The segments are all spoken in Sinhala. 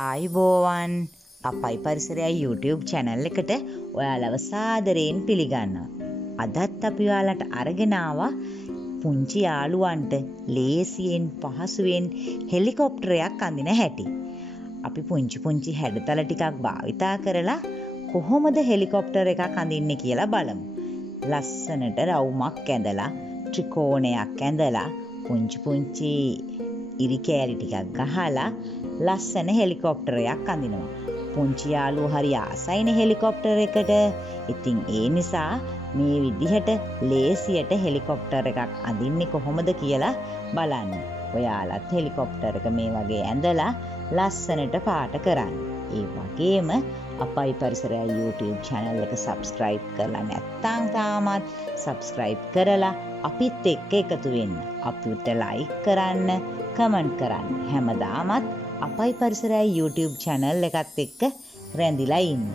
ආයුබෝවන් අපයි පරිසරයයි YouTube channel එකට ඔයාලව සාදරයෙන් පිළිගන්නවා. අදත් අපි ඔයාලට අරගෙන ආවා පුංචි යාළුවන්ට ලේසියෙන් පහසුවෙන් හෙලිකොප්ටරයක් අඳින හැටි. අපි පුංචි හැඩතල ටිකක් භාවිතා කරලා කොහොමද හෙලිකොප්ටර් එකක් අඳින්නේ කියලා බලමු. ලස්සනට රවුමක් ඇඳලා ත්‍රිකෝණයක් ඇඳලා පුංචි ඉරි කෑලි ටිකක් ගහලා ලස්සන හෙලිකොප්ටරයක් අඳිනවා. පුංචි යාළුවෝ හරි ආසයිනේ හෙලිකොප්ටර් එකට. ඉතින් ඒ නිසා මේ විදිහට ලේසියට හෙලිකොප්ටර් එකක් අඳින්නේ කොහොමද කියලා බලන්න. ඔයාලත් හෙලිකොප්ටර් එක මේ වගේ ඇඳලා ලස්සනට පාට කරන්න. ඒ වගේම අපයි පරිසරයයි YouTube channel එක subscribe කරලා නැත්නම් තාමත් subscribe කරලා අපිත් එක්ක එකතු වෙන්න. අපිට like කරන්න, comment කරන්න. හැමදාමත් අපයි පරිසරයයි YouTube channel එකත් එක්ක රැඳිලා ඉන්න.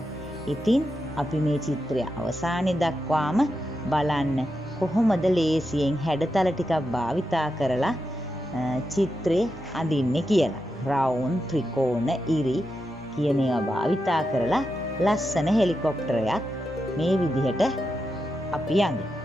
ඉතින් අපි මේ චිත්‍රය අවසානයේ දක්වාම බලන්න කොහොමද ලේසියෙන් හැඩතල ටිකක් භාවිතා කරලා චිත්‍රය අඳින්නේ කියලා. රවුන්ඩ්, ත්‍රිකෝණ, ඉරි කියන ඒවා භාවිතා කරලා ලස්සන හෙලිකොප්ටරයක් මේ විදිහට අපි අඳිනවා.